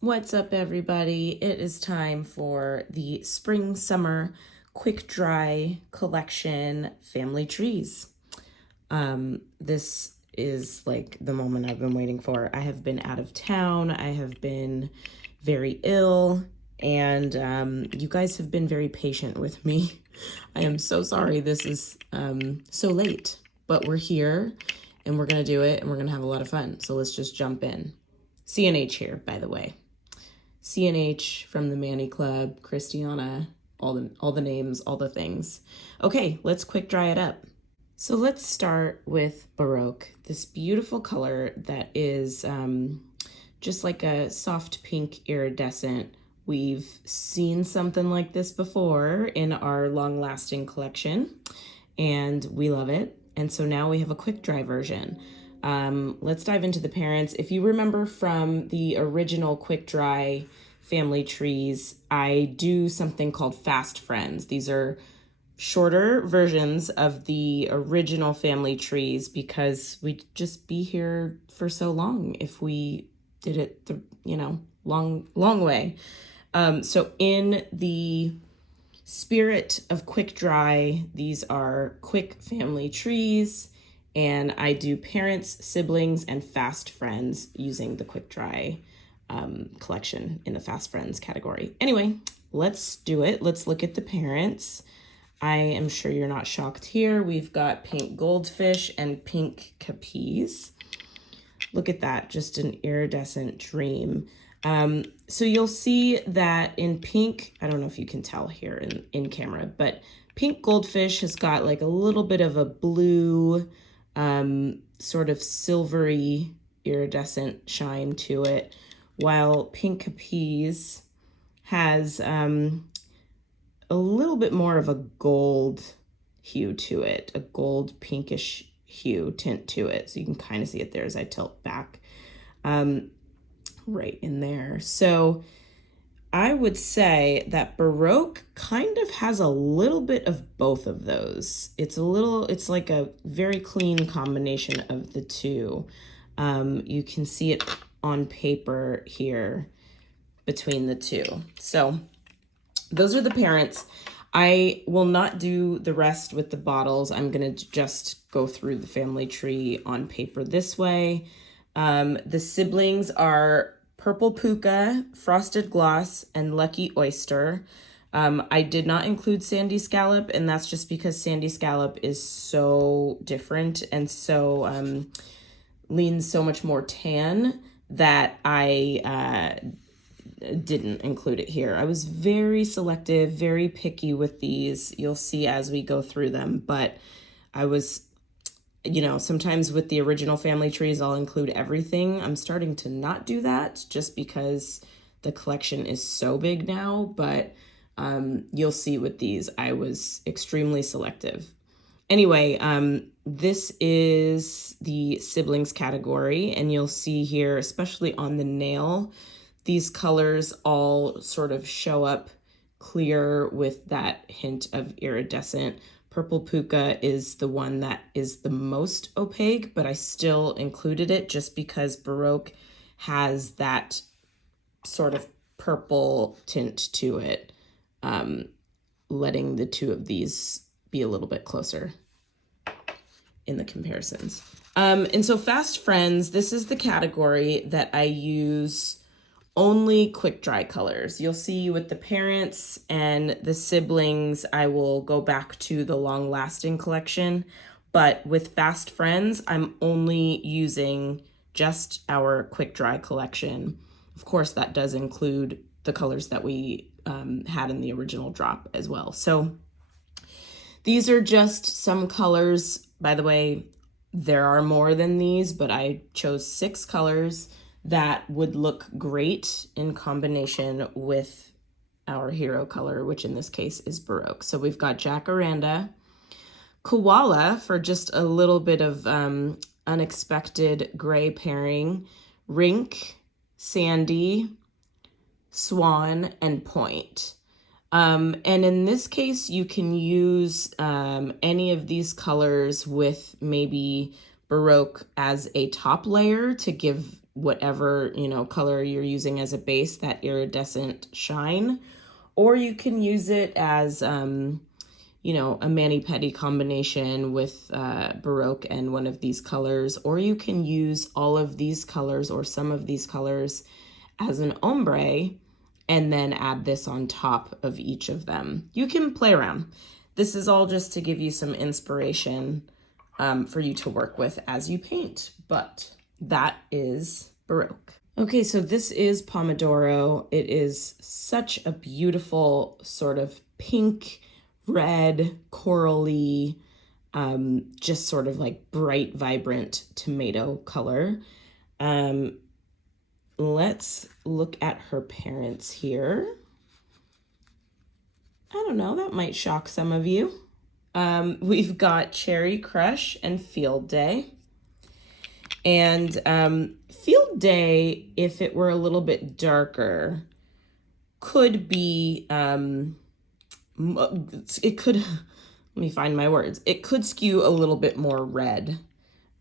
What's up, everybody? It is time for the Spring Summer Quick Dry Collection Family Trees. This is like the moment I've been waiting for. I have been out of town, I have been very ill, and you guys have been very patient with me. I am so sorry this is so late, but we're here and we're gonna do it and we're gonna have a lot of fun. So let's just jump in. CNH here, by the way. CNH from the Manny Club, Christiana, all the names, all the things. Okay, let's quick dry it up. So let's start with Baroque, this beautiful color that is just like a soft pink iridescent. We've seen something like this before in our long-lasting collection, and we love it. And so now we have a quick dry version. Let's dive into the parents. If you remember from the original quick dry family trees, I do something called fast friends. These are shorter versions of the original family trees because we'd just be here for so long if we did it the long way. So in the spirit of quick dry, these are quick family trees, and I do parents, siblings, and fast friends using the quick dry collection in the fast friends category. Anyway, let's do it. Let's look at the parents. I am sure you're not shocked here. We've got pink goldfish and pink capes. Look at that, just an iridescent dream. So you'll see that in pink, I don't know if you can tell here in camera, but pink goldfish has got like a little bit of a blue, sort of silvery iridescent shine to it, while pink capes has a little bit more of a gold hue to it, a gold pinkish hue tint to it. So you can kind of see it there as I tilt back right in there. So I would say that Baroque kind of has a little bit of both of those. It's like a very clean combination of the two. You can see it on paper here between the two. So those are the parents. I will not do the rest with the bottles. I'm going to just go through the family tree on paper this way. The siblings are Purple Puka, Frosted Gloss, and Lucky Oyster. I did not include Sandy Scallop, and that's just because Sandy Scallop is so different and so leans so much more tan that I didn't include it here. I was very selective, very picky with these. You'll see as we go through them, but I was, sometimes with the original family trees, I'll include everything. I'm starting to not do that just because the collection is so big now, but you'll see with these, I was extremely selective. Anyway, this is the siblings category, and you'll see here, especially on the nail, these colors all sort of show up clear with that hint of iridescent. Purple Puka is the one that is the most opaque, but I still included it just because Baroque has that sort of purple tint to it, letting the two of these be a little bit closer in the comparisons. And so fast friends, this is the category that I use only quick dry colors. You'll see with the parents and the siblings, I will go back to the long lasting collection, but with fast friends, I'm only using just our quick dry collection. Of course, that does include the colors that we had in the original drop as well. So these are just some colors. By the way, there are more than these, but I chose 6 colors that would look great in combination with our hero color, which in this case is Baroque. So we've got Jacaranda, Koala for just a little bit of unexpected gray pairing, Rink, Sandy, Swan, and Point. And in this case, you can use any of these colors with maybe Baroque as a top layer to give whatever, color you're using as a base, that iridescent shine. Or you can use it as, a mani-pedi combination with Baroque and one of these colors. Or you can use all of these colors or some of these colors as an ombre and then add this on top of each of them. You can play around. This is all just to give you some inspiration for you to work with as you paint, but that is Baroque. Okay, so this is Pomodoro. It is such a beautiful sort of pink, red, corally, just sort of like bright, vibrant tomato color. Let's look at her parents here. I don't know, that might shock some of you. We've got Cherry Crush and Field Day. And Field Day, if it were a little bit darker, could be, it could, let me find my words. It could skew a little bit more red.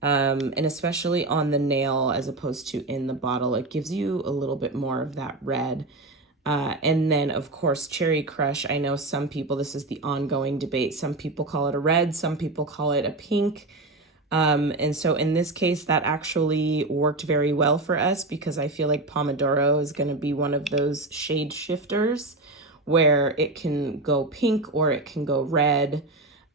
And especially on the nail as opposed to in the bottle, it gives you a little bit more of that red. And then, of course, Cherry Crush. I know some people, this is the ongoing debate. Some people call it a red, some people call it a pink. And so in this case, that actually worked very well for us because I feel like Pomodoro is going to be one of those shade shifters where it can go pink or it can go red.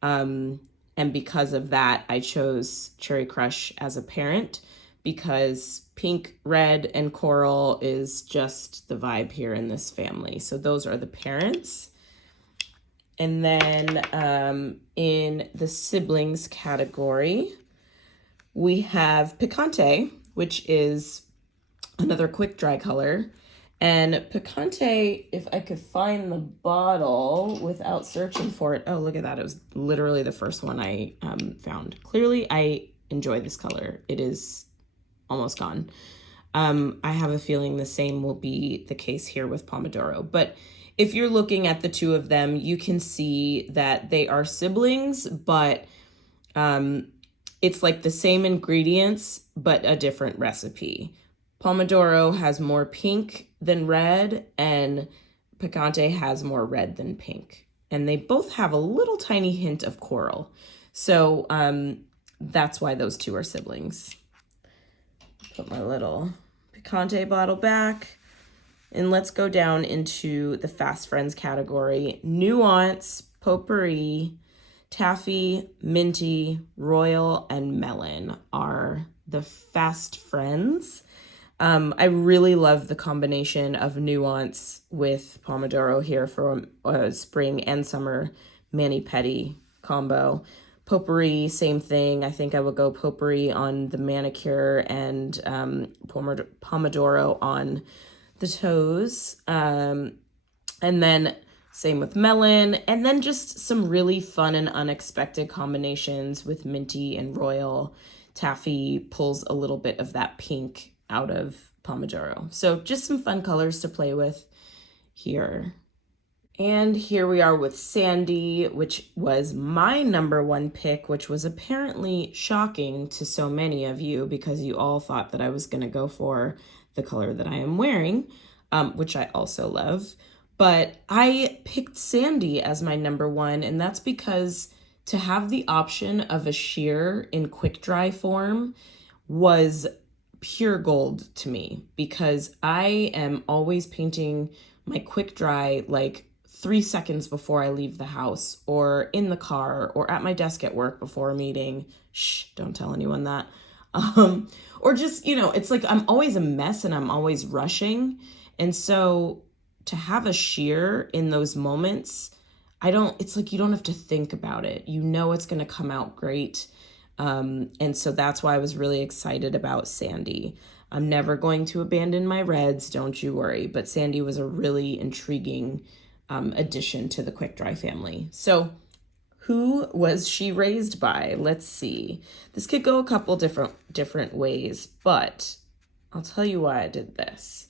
And because of that, I chose Cherry Crush as a parent because pink, red, and coral is just the vibe here in this family. So those are the parents. And then in the siblings category, we have Picante, which is another quick dry color. And Picante, if I could find the bottle without searching for it. Oh, look at that. It was literally the first one I found. Clearly, I enjoy this color. It is almost gone. I have a feeling the same will be the case here with Pomodoro. But if you're looking at the two of them, you can see that they are siblings, but it's like the same ingredients, but a different recipe. Pomodoro has more pink than red, and Picante has more red than pink. And they both have a little tiny hint of coral. So that's why those two are siblings. Put my little Picante bottle back. And let's go down into the Fast Friends category. Nuance, Potpourri, Taffy, Minty, Royal, and Melon are the Fast Friends. I really love the combination of Nuance with Pomodoro here for a spring and summer mani-pedi combo. Potpourri, same thing. I think I would go Potpourri on the manicure and Pomodoro on the toes. And then same with Melon. And then just some really fun and unexpected combinations with Minty and Royal. Taffy pulls a little bit of that pink out of Pomodoro. So just some fun colors to play with here. And here we are with Sandy, which was my number one pick, which was apparently shocking to so many of you because you all thought that I was going to go for the color that I am wearing, which I also love. But I picked Sandy as my number one, and that's because to have the option of a sheer in quick dry form was pure gold to me because I am always painting my quick dry like 3 seconds before I leave the house or in the car or at my desk at work before a meeting. Shh, don't tell anyone that. Or just, it's like I'm always a mess and I'm always rushing. And so to have a sheer in those moments, it's like you don't have to think about it. It's going to come out great. And so that's why I was really excited about Sandy. I'm never going to abandon my reds, don't you worry. But Sandy was a really intriguing addition to the quick dry family. So who was she raised by? Let's see. This could go a couple different ways, but I'll tell you why I did this.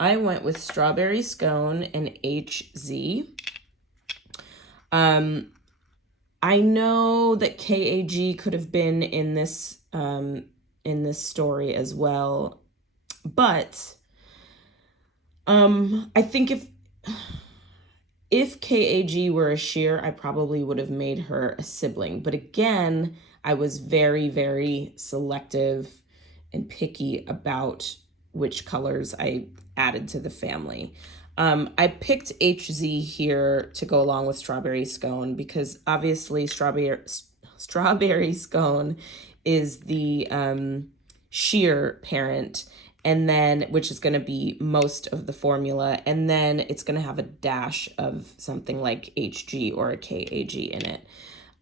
I went with Strawberry Scone and HZ. I know that KAG could have been in this story as well, But I think if KAG were a sheer, I probably would have made her a sibling. But again, I was very, very selective and picky about which colors I added to the family. I picked HZ here to go along with Strawberry Scone because obviously Strawberry Scone is the sheer parent, and then which is going to be most of the formula, and then it's going to have a dash of something like HG or a KAG in it.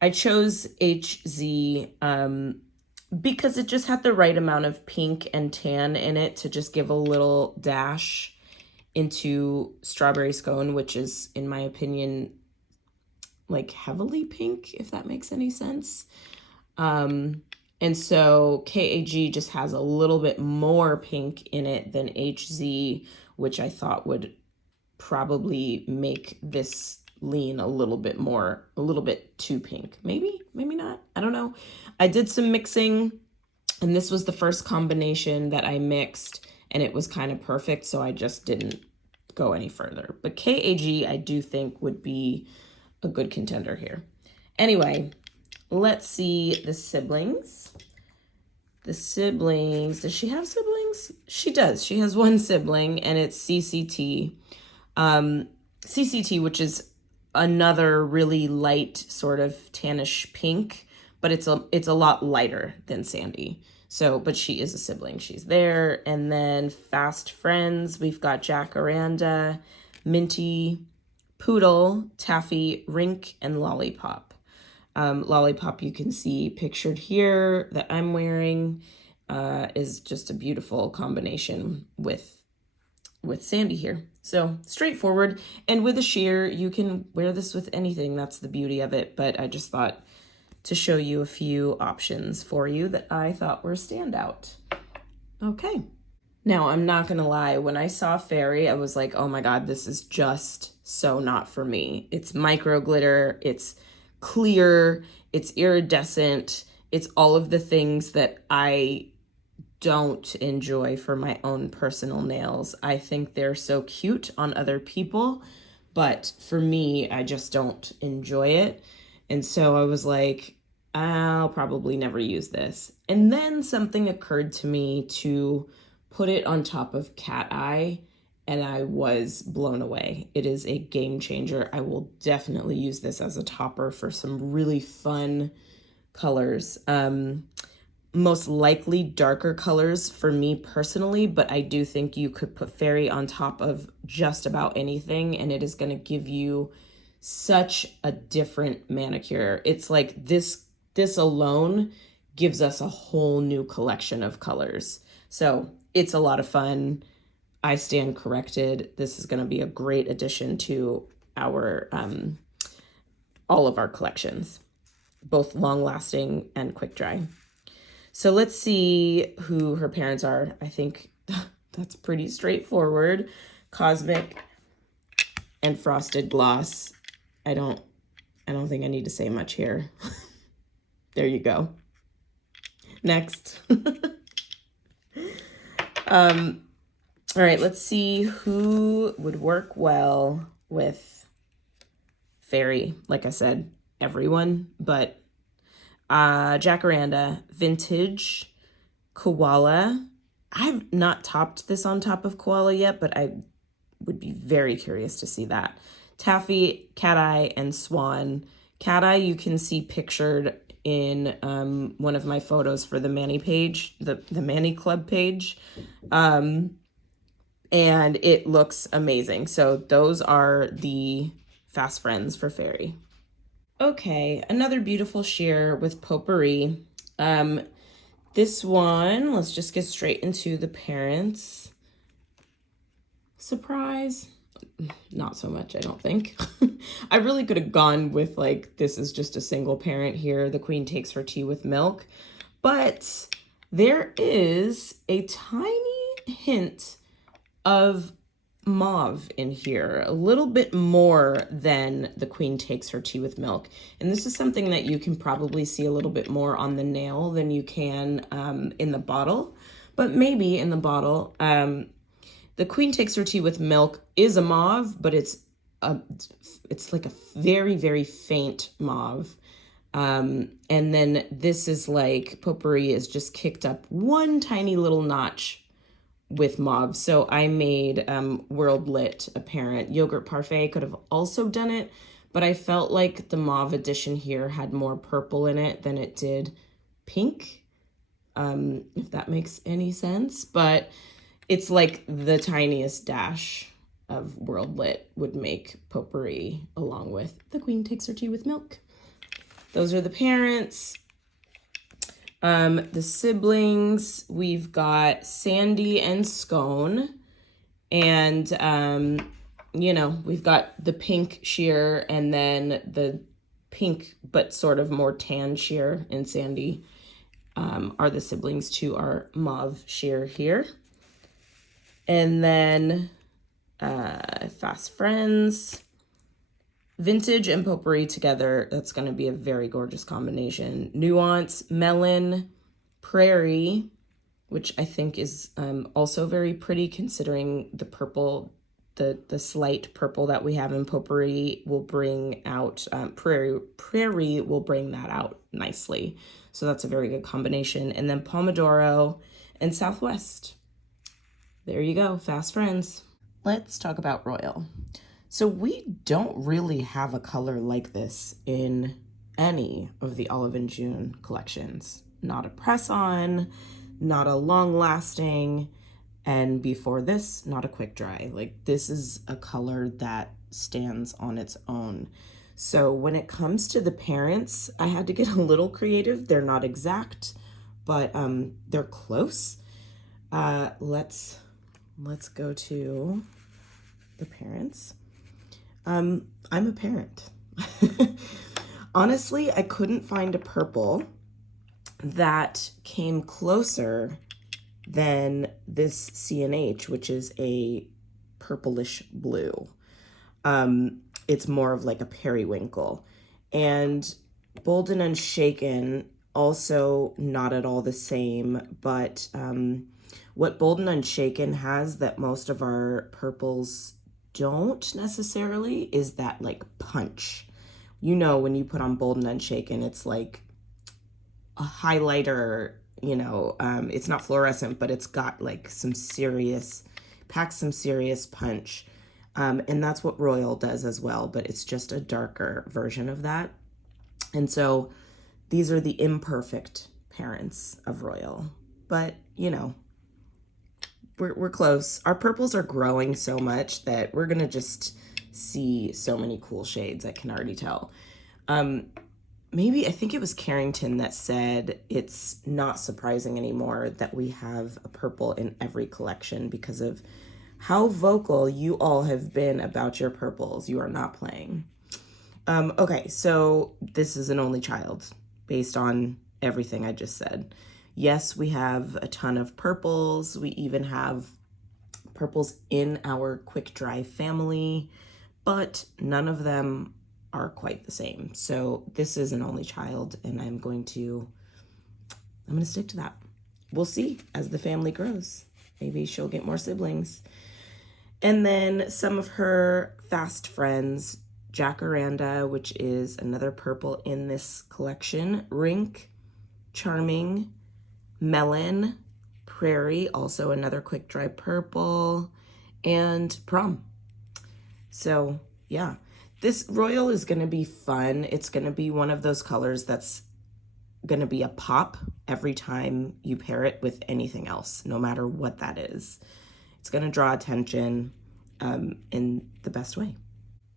I chose HZ because it just had the right amount of pink and tan in it to just give a little dash into Strawberry Scone, which is, in my opinion, like heavily pink, if that makes any sense. And so KAG just has a little bit more pink in it than HZ, which I thought would probably make this lean a little bit too pink. Maybe not. I don't know. I did some mixing, and this was the first combination that I mixed, and it was kind of perfect, so I just didn't go any further. But KAG, I do think, would be a good contender here. Anyway, let's see the siblings. Does she have siblings? She does. She has one sibling, and it's CCT. CCT, which is another really light sort of tannish pink, but it's a lot lighter than Sandy. So, but she is a sibling. She's there. And then fast friends, we've got Jacaranda, Minty, Poodle, Taffy, Rink, and Lollipop. Lollipop, you can see pictured here that I'm wearing, is just a beautiful combination with Sandy here. So straightforward. And with a sheer, you can wear this with anything. That's the beauty of it. But I just thought to show you a few options for you that I thought were standout. Okay. Now, I'm not going to lie. When I saw Fairy, I was like, oh my God, this is just so not for me. It's micro glitter. It's clear. It's iridescent. It's all of the things that I don't enjoy for my own personal nails. I think they're so cute on other people, but for me, I just don't enjoy it. And so I was like, I'll probably never use this. And then something occurred to me to put it on top of Cat Eye, and I was blown away. It is a game changer. I will definitely use this as a topper for some really fun colors. Most likely darker colors for me personally, but I do think you could put Fairy on top of just about anything, and it is going to give you such a different manicure. It's like this alone gives us a whole new collection of colors. So it's a lot of fun. I stand corrected. This is going to be a great addition to our all of our collections, both long lasting and quick dry. So let's see who her parents are. I think that's pretty straightforward. Cosmic and Frosted Gloss. I don't think I need to say much here. There you go. Next. All right, let's see who would work well with Fairy. Like I said, everyone, but Jacaranda, Vintage, Koala. I've not topped this on top of Koala yet, but I would be very curious to see that. Taffy, Cat Eye, and Swan. Cat Eye you can see pictured in one of my photos for the Mani page, the Mani Club page. And it looks amazing. So those are the fast friends for Fairy. Okay, another beautiful sheer with potpourri. This one, let's just get straight into the parents. Surprise. Not so much, I don't think. I really could have gone with like, this is just a single parent here. The queen takes her tea with milk. But there is a tiny hint of mauve in here, a little bit more than the queen takes her tea with milk. And this is something that you can probably see a little bit more on the nail than you can in the bottle. but maybe in the bottle. The Queen Takes Her Tea with Milk is a mauve, but it's like a very, very faint mauve. And then this is like Potpourri is just kicked up one tiny little notch with mauve. So I made World Lit apparent. Yogurt Parfait could have also done it, but I felt like the mauve edition here had more purple in it than it did pink, if that makes any sense. But it's like the tiniest dash of World Lit would make Potpourri, along with The Queen Takes Her Tea with Milk. Those are the parents. The siblings, we've got Sandy and Scone. And, we've got the pink sheer and then the pink but sort of more tan sheer in Sandy are the siblings to our mauve sheer here. And then Fast Friends. Vintage and Potpourri together, that's going to be a very gorgeous combination. Nuance, Melon, Prairie, which I think is also very pretty considering the purple, the slight purple that we have in Potpourri will bring out, Prairie will bring that out nicely. So that's a very good combination. And then Pomodoro and Southwest. There you go, Fast Friends. Let's talk about Royal. So we don't really have a color like this in any of the Olive and June collections. Not a press-on, not a long-lasting, and before this, not a quick dry. Like, this is a color that stands on its own. So when it comes to the parents, I had to get a little creative. They're not exact, but they're close. Let's go to the parents. I'm a parent. Honestly, I couldn't find a purple that came closer than this C&H, which is a purplish blue. It's more of like a periwinkle. And Bold and Unshaken, also not at all the same, but what Bold and Unshaken has that most of our purples don't necessarily is that like punch. You know, when you put on Bold and Unshaken, it's like a highlighter, it's not fluorescent, but it's got like packs some serious punch. And that's what Royal does as well, but it's just a darker version of that. And so these are the imperfect parents of Royal, but we're close. Our purples are growing so much that we're gonna just see so many cool shades. I can already tell. Maybe I think it was Carrington that said it's not surprising anymore that we have a purple in every collection because of how vocal you all have been about your purples. You are not playing. Okay, so this is an only child based on everything I just said. Yes, we have a ton of purples. We even have purples in our quick dry family, but none of them are quite the same. So this is an only child, and I'm going to stick to that. We'll see as the family grows. Maybe she'll get more siblings. And then some of her fast friends, Jacaranda, which is another purple in this collection, Rink, Charming, Melon, Prairie, also another quick dry purple, and Prom. So yeah, this Royal is going to be fun. It's going to be one of those colors that's going to be a pop every time you pair it with anything else, no matter what that is. It's going to draw attention in the best way.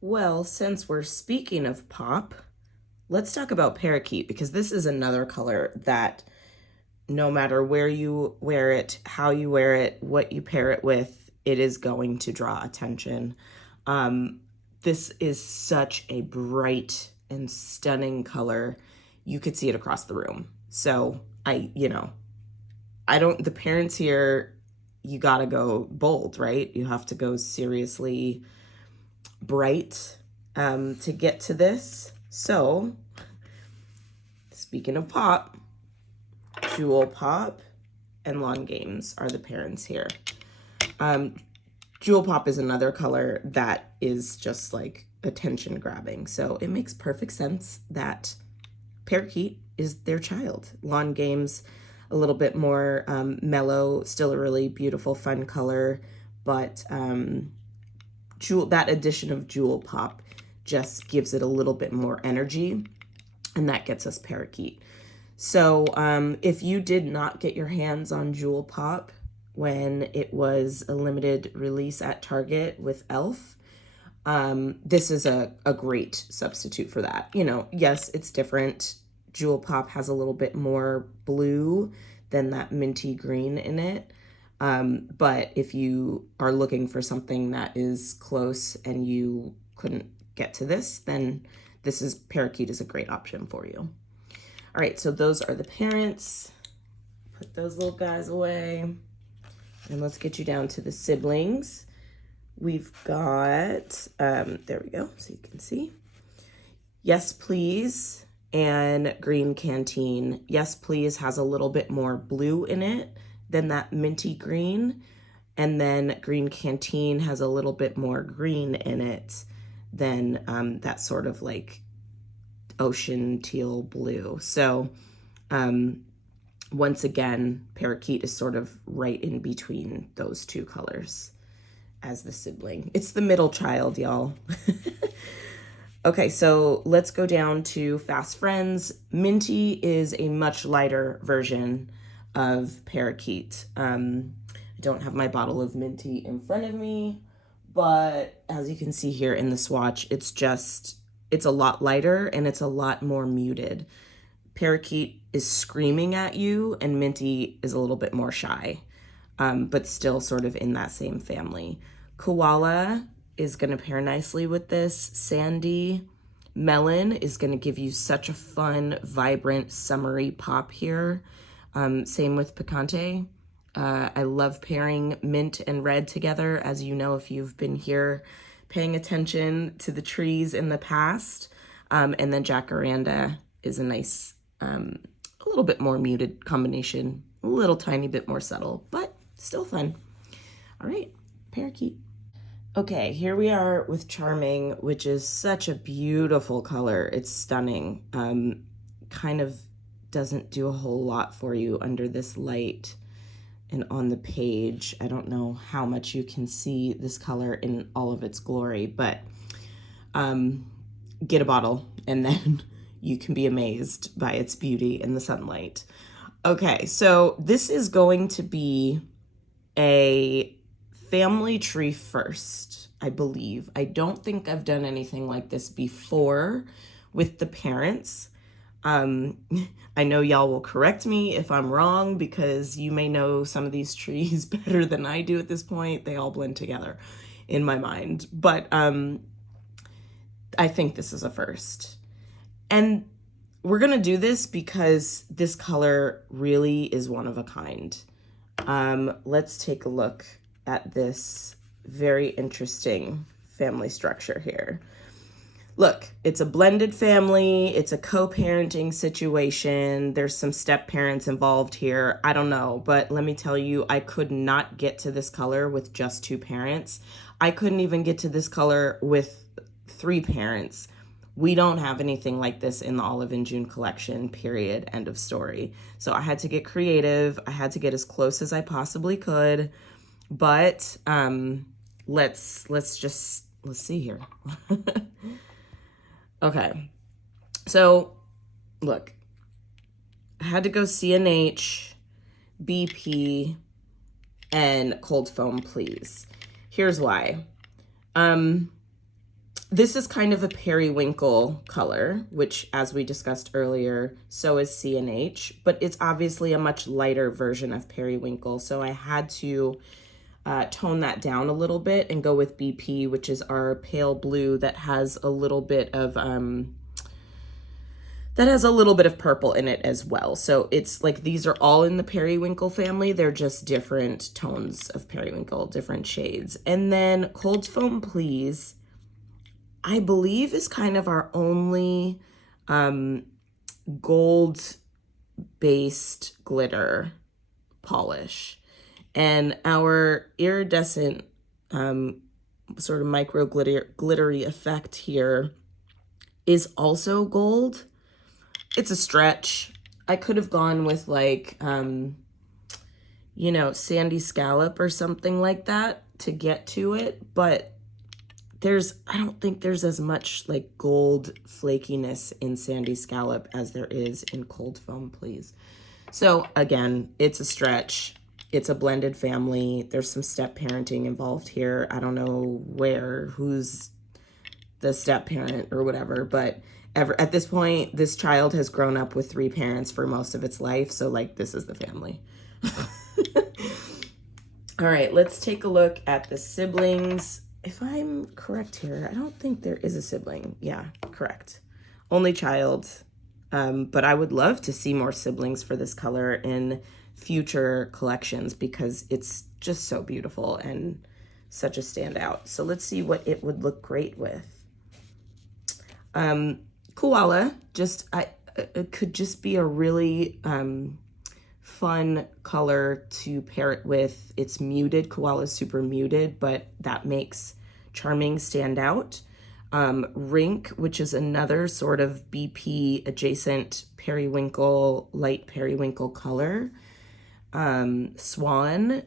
Well, since we're speaking of pop, let's talk about Parakeet, because this is another color that no matter where you wear it, how you wear it, what you pair it with, it is going to draw attention. This is such a bright and stunning color. You could see it across the room. So the parents here, you gotta go bold, right? You have to go seriously bright to get to this. So speaking of pop, Jewel Pop and Lawn Games are the parents here. Jewel Pop is another color that is just like attention grabbing. So it makes perfect sense that Parakeet is their child. Lawn Games, a little bit more mellow, still a really beautiful, fun color, but that addition of Jewel Pop just gives it a little bit more energy, and that gets us Parakeet. So if you did not get your hands on Jewel Pop when it was a limited release at Target with Elf, this is a great substitute for that. You know, yes, it's different. Jewel Pop has a little bit more blue than that minty green in it. But if you are looking for something that is close and you couldn't get to this, then Parakeet is a great option for you. All right, so those are the parents. Put those little guys away. And let's get you down to the siblings. We've got, there we go, so you can see. Yes, Please and Green Canteen. Yes, Please has a little bit more blue in it than that minty green. And then Green Canteen has a little bit more green in it than that sort of like ocean teal blue. So once again, Parakeet is sort of right in between those two colors as the sibling. It's the middle child, y'all. Okay, so let's go down to Fast Friends. Minty is a much lighter version of Parakeet. I don't have my bottle of Minty in front of me, but as you can see here in the swatch, it's a lot lighter and it's a lot more muted. Parakeet is screaming at you and Minty is a little bit more shy, but still sort of in that same family. Koala is going to pair nicely with this. Sandy. Melon is going to give you such a fun, vibrant, summery pop here. Same with Picante. I love pairing mint and red together, as you know if you've been here paying attention to the trees in the past. And then Jacaranda is a nice, a little bit more muted combination, a little tiny bit more subtle, but still fun. All right, Parakeet. Okay, here we are with Charming, which is such a beautiful color. It's stunning. Kind of doesn't do a whole lot for you under this light and on the page. I don't know how much you can see this color in all of its glory, but get a bottle and then you can be amazed by its beauty in the sunlight. Okay, so this is going to be a family tree first, I believe. I don't think I've done anything like this before with the parents. I know y'all will correct me if I'm wrong because you may know some of these trees better than I do at this point. They all blend together in my mind, but I think this is a first. And we're gonna do this because this color really is one of a kind. Let's take a look at this very interesting family structure here. Look, it's a blended family. It's a co-parenting situation. There's some step parents involved here. I don't know, but let me tell you, I could not get to this color with just two parents. I couldn't even get to this color with three parents. We don't have anything like this in the Olive in June collection, period, end of story. So I had to get creative. I had to get as close as I possibly could. But let's see here. Okay, so look, I had to go CNH, BP, and Cold Foam Please. Here's why. This is kind of a periwinkle color, which, as we discussed earlier, so is CNH, but it's obviously a much lighter version of periwinkle, so I had to tone that down a little bit and go with BP, which is our pale blue that has a little bit of purple in it as well. So it's like these are all in the periwinkle family. They're just different tones of periwinkle, different shades. And then Cold Foam Please, I believe, is kind of our only gold-based glitter polish. And our iridescent sort of micro glittery effect here is also gold. It's a stretch. I could have gone with like, you know, sandy scallop or something like that to get to it, but I don't think there's as much like gold flakiness in sandy scallop as there is in cold foam, please. So again, it's a stretch. It's a blended family. There's some step parenting involved here. I don't know who's the step parent or whatever, but at this point, this child has grown up with 3 parents for most of its life. So like, this is the family. All right, let's take a look at the siblings. If I'm correct here, I don't think there is a sibling. Yeah, correct. Only child. But I would love to see more siblings for this color in future collections because it's just so beautiful and such a standout. So let's see what it would look great with. Koala, it could just be a really fun color to pair it with. It's muted. Koala is super muted, but that makes Charming stand out. Rink, which is another sort of BP adjacent periwinkle, light periwinkle color. Swan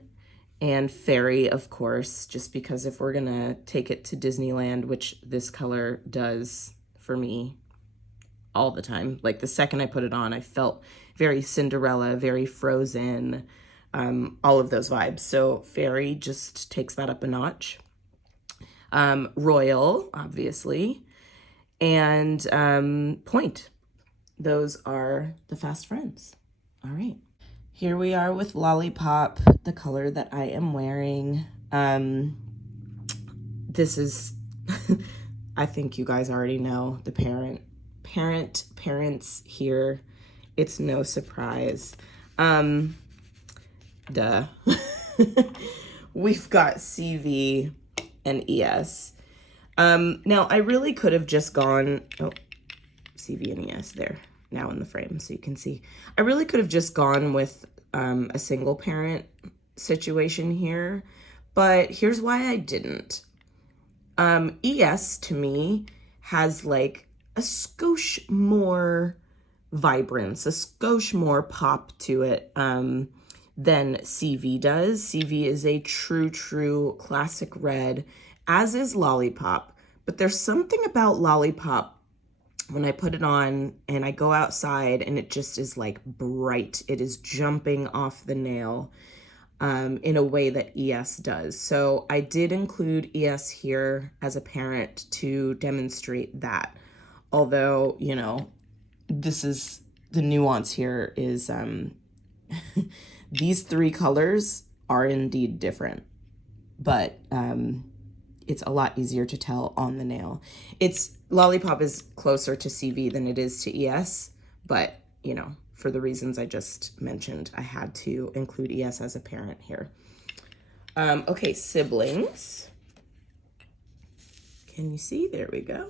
and Fairy, of course, just because if we're gonna take it to Disneyland, which this color does for me all the time. Like the second I put it on, I felt very Cinderella, very Frozen, all of those vibes. So Fairy just takes that up a notch. Royal, obviously, and Point. Those are the fast friends. All right. Here we are with Lollipop, the color that I am wearing. This is, I think you guys already know the parents here. It's no surprise. Duh. We've got CV and ES. Now I really could have just gone, CV and ES there now in the frame so you can see. I really could have just gone with a single parent situation here, but here's why I didn't. ES to me has like a skosh more vibrance, a skosh more pop to it than CV does. CV is a true classic red, as is Lollipop. But there's something about Lollipop when I put it on and I go outside and it just is like bright. It is jumping off the nail in a way that ES does. So I did include ES here as a parent to demonstrate that. Although, you know, this is the nuance here is these 3 colors are indeed different, but it's a lot easier to tell on the nail. Lollipop is closer to CV than it is to ES, but you know, for the reasons I just mentioned, I had to include ES as a parent here. Okay, siblings. Can you see? There we go.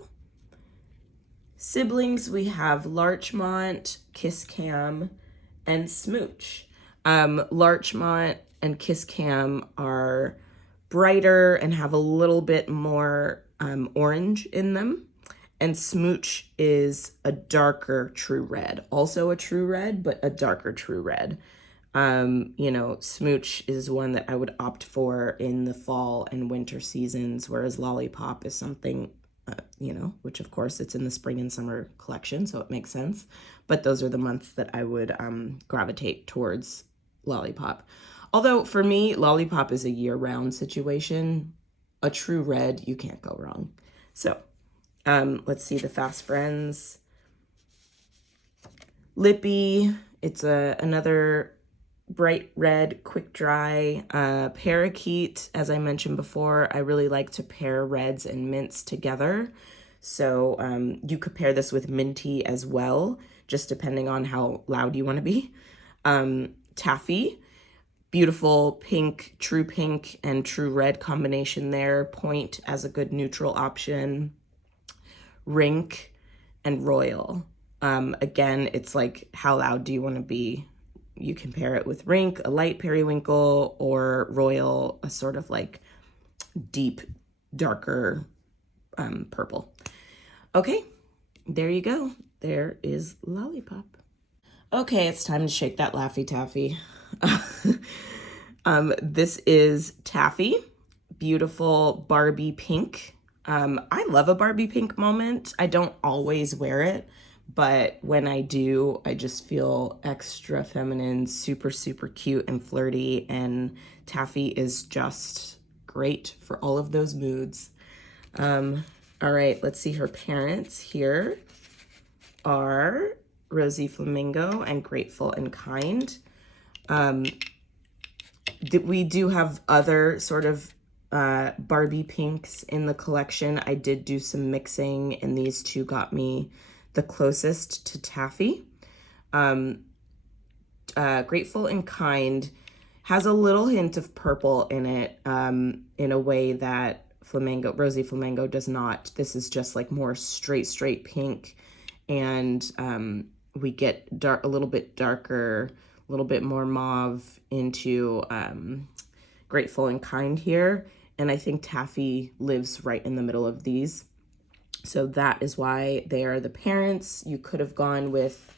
Siblings, we have Larchmont, Kiss Cam, and Smooch. Larchmont and Kiss Cam are brighter and have a little bit more orange in them. And Smooch is a darker true red. Also a true red, but a darker true red. You know, Smooch is one that I would opt for in the fall and winter seasons, whereas Lollipop is something, you know, which of course it's in the spring and summer collection, so it makes sense. But those are the months that I would gravitate towards Lollipop. Although for me, Lollipop is a year-round situation. A true red, you can't go wrong. So let's see the fast friends. Lippy, it's another bright red, quick dry. Parakeet, as I mentioned before, I really like to pair reds and mints together. So you could pair this with minty as well, just depending on how loud you want to be. Taffy, beautiful pink, and true red combination there. Point as a good neutral option. Rink and Royal. Again, it's like, how loud do you want to be? You can pair it with Rink, a light periwinkle, or Royal, a sort of like deep, darker purple. Okay, there you go. There is Lollipop. Okay, it's time to shake that Laffy Taffy. This is Taffy, beautiful Barbie pink. I love a Barbie pink moment. I don't always wear it, but when I do, I just feel extra feminine, super, super cute and flirty, and Taffy is just great for all of those moods. All right, let's see her parents here are Rosy Flamingo and Grateful and Kind. We do have other sort of Barbie pinks in the collection. I did do some mixing, and these two got me the closest to Taffy. Grateful and Kind has a little hint of purple in it, in a way that Rosy Flamingo does not. This is just like more straight pink, and we get a little bit darker, a little bit more mauve into Grateful and Kind here. And I think Taffy lives right in the middle of these. So that is why they are the parents. You could have gone with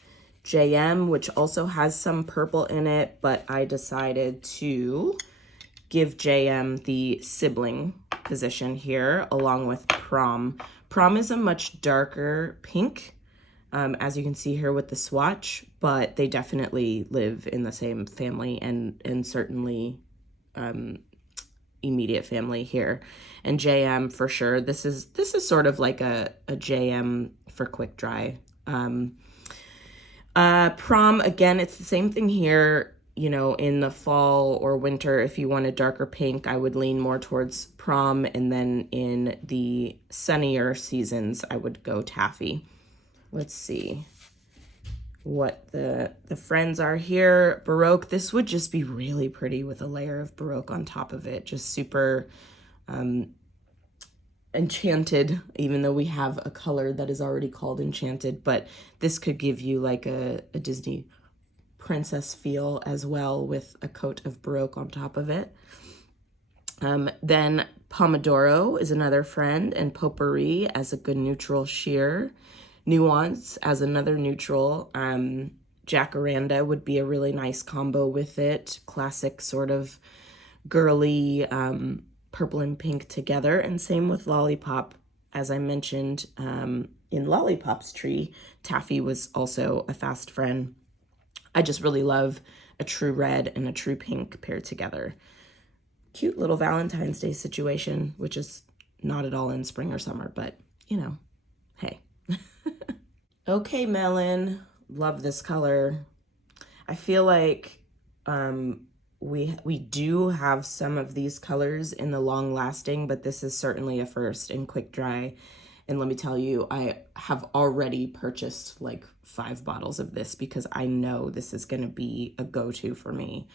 JM, which also has some purple in it, but I decided to give JM the sibling position here along with Prom. Prom is a much darker pink, as you can see here with the swatch, but they definitely live in the same family and certainly immediate family here. And JM for sure. This is sort of like a JM for quick dry. Prom, again, it's the same thing here. You know, in the fall or winter, if you want a darker pink, I would lean more towards Prom. And then in the sunnier seasons, I would go Taffy. Let's see what the friends are here. Baroque, this would just be really pretty with a layer of Baroque on top of it. Just super Enchanted, even though we have a color that is already called Enchanted, but this could give you like a Disney princess feel as well with a coat of Baroque on top of it. Then Pomodoro is another friend, and Potpourri as a good neutral sheer. Nuance as another neutral. Jacaranda would be a really nice combo with it. Classic sort of girly purple and pink together. And same with Lollipop. As I mentioned in Lollipop's tree, Taffy was also a fast friend. I just really love a true red and a true pink paired together. Cute little Valentine's Day situation, which is not at all in spring or summer, but you know, hey. Okay, Melon, love this color. I feel like we do have some of these colors in the long lasting, but this is certainly a first in quick dry. And let me tell you, I have already purchased like 5 bottles of this because I know this is going to be a go-to for me.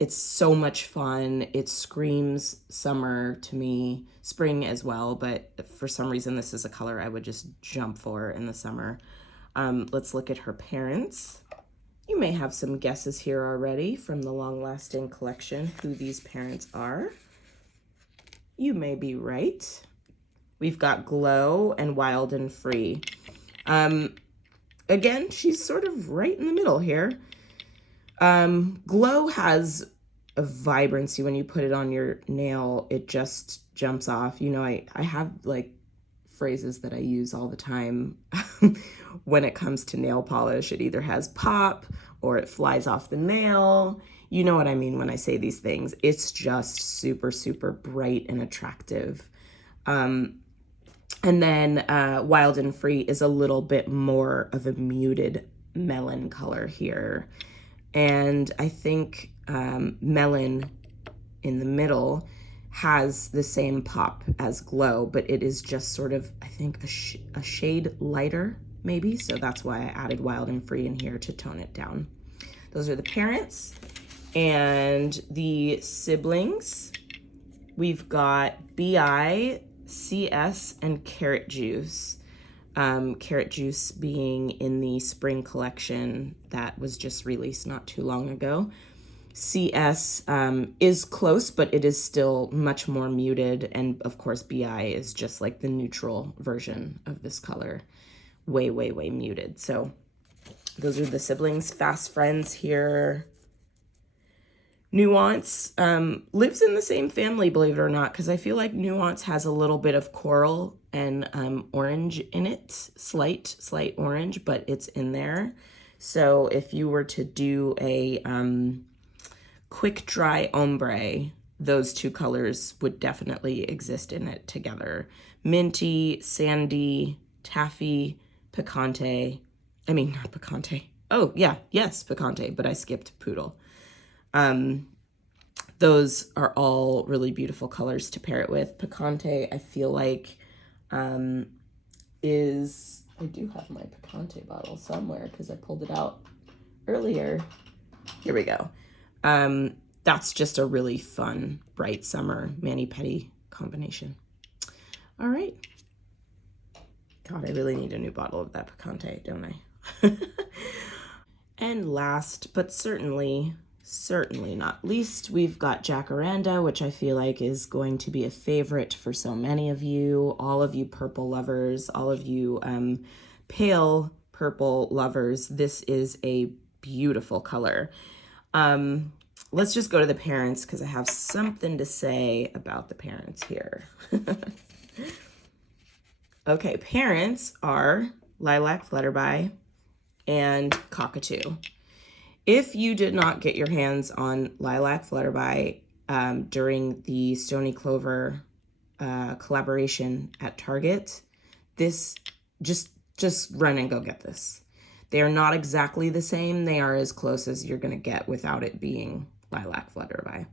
It's so much fun. It screams summer to me, spring as well, but for some reason this is a color I would just jump for in the summer. Let's look at her parents. You may have some guesses here already from the long-lasting collection who these parents are. You may be right. We've got Glow and Wild and Free. Again, she's sort of right in the middle here. Glow has a vibrancy when you put it on your nail. It just jumps off. You know, I have like phrases that I use all the time when it comes to nail polish. It either has pop or it flies off the nail. You know what I mean when I say these things. It's just super, super bright and attractive. And then Wild and Free is a little bit more of a muted melon color here. And I think Melon in the middle has the same pop as Glow, but it is just sort of, I think, a shade lighter, maybe. So that's why I added Wild and Free in here to tone it down. Those are the parents. And the siblings, we've got BI, CS, and Carrot Juice. Carrot Juice being in the spring collection that was just released not too long ago. CS is close, but it is still much more muted. And of course, BI is just like the neutral version of this color. Way, way, way muted. So those are the siblings. Fast Friends here. Nuance lives in the same family, believe it or not, because I feel like Nuance has a little bit of coral and orange in it. Slight orange, but it's in there. So if you were to do a quick dry ombre, those two colors would definitely exist in it together. Minty, sandy, taffy, picante. I mean, not picante. Oh, yeah, yes, picante, but I skipped poodle. Those are all really beautiful colors to pair it with. Picante, I feel like, is... I do have my picante bottle somewhere because I pulled it out earlier. Here we go. That's just a really fun, bright summer mani-pedi combination. All right. God, I really need a new bottle of that picante, don't I? And last, but certainly not least, we've got Jacaranda, which I feel like is going to be a favorite for so many of you, all of you purple lovers, all of you pale purple lovers. This is a beautiful color. Let's just go to the parents because I have something to say about the parents here. Okay, parents are Lilac Flutterby and Cockatoo. If you did not get your hands on Lilac Flutterby during the Stony Clover collaboration at Target, this just run and go get this. They are not exactly the same. They are as close as you're going to get without it being Lilac Flutterby.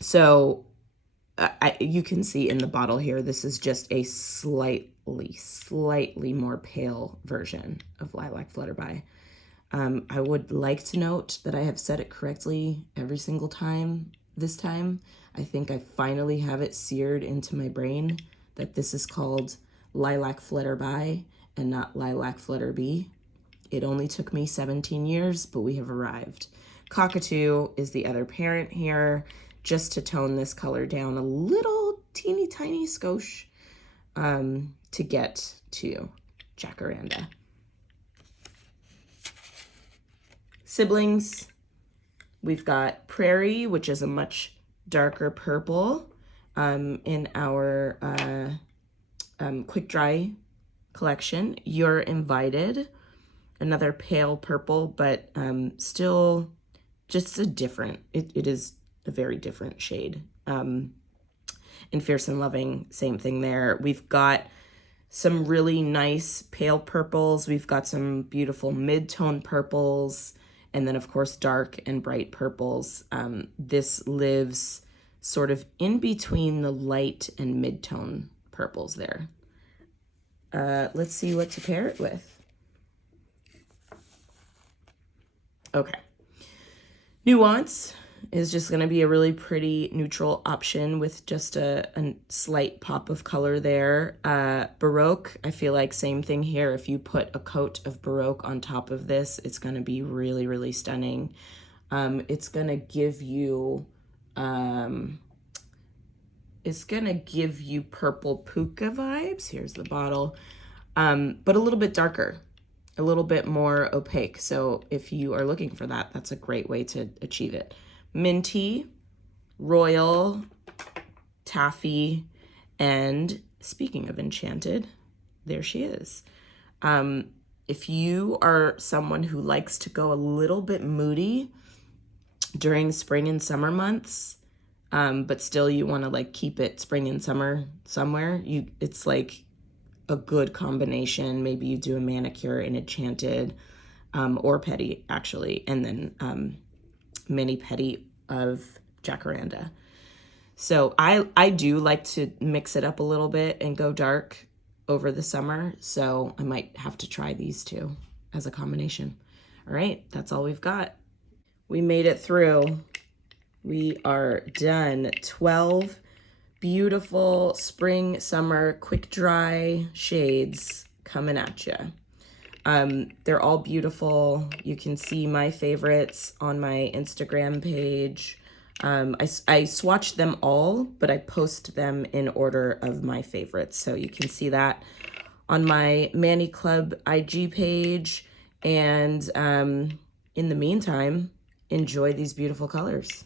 So you can see in the bottle here, this is just a slightly more pale version of Lilac Flutterby. I would like to note that I have said it correctly every single time this time. I think I finally have it seared into my brain that this is called Lilac Flutterby and not Lilac Flutterby. It only took me 17 years, but we have arrived. Cockatoo is the other parent here, just to tone this color down a little teeny tiny skosh to get to Jacaranda. Siblings, we've got Prairie, which is a much darker purple in our quick dry collection. You're Invited, another pale purple, but still just a different, it is a very different shade. In Fierce and Loving, same thing there. We've got some really nice pale purples. We've got some beautiful mid-tone purples, and then of course dark and bright purples. This lives sort of in between the light and mid-tone purples there. Let's see what to pair it with. Okay. Nuance is just going to be a really pretty neutral option with just a slight pop of color there. Baroque, I feel like same thing here. If you put a coat of Baroque on top of this, it's going to be really, really stunning. It's going to give you purple puka vibes. Here's the bottle, but a little bit darker, a little bit more opaque. So if you are looking for that, that's a great way to achieve it. Minty, Royal, Taffy, and speaking of Enchanted, there she is. If you are someone who likes to go a little bit moody during spring and summer months, but still you want to like keep it spring and summer somewhere, it's like a good combination. Maybe you do a manicure in Enchanted or pedi actually, and then mini pedi of Jacaranda. So I do like to mix it up a little bit and go dark over the summer, so I might have to try these two as a combination. All right, that's all we've got. We made it through. We are done. 12 beautiful spring, summer, quick dry shades coming at you. They're all beautiful. You can see my favorites on my Instagram page. I swatched them all, but I post them in order of my favorites. So you can see that on my Mani Club IG page. And in the meantime, enjoy these beautiful colors.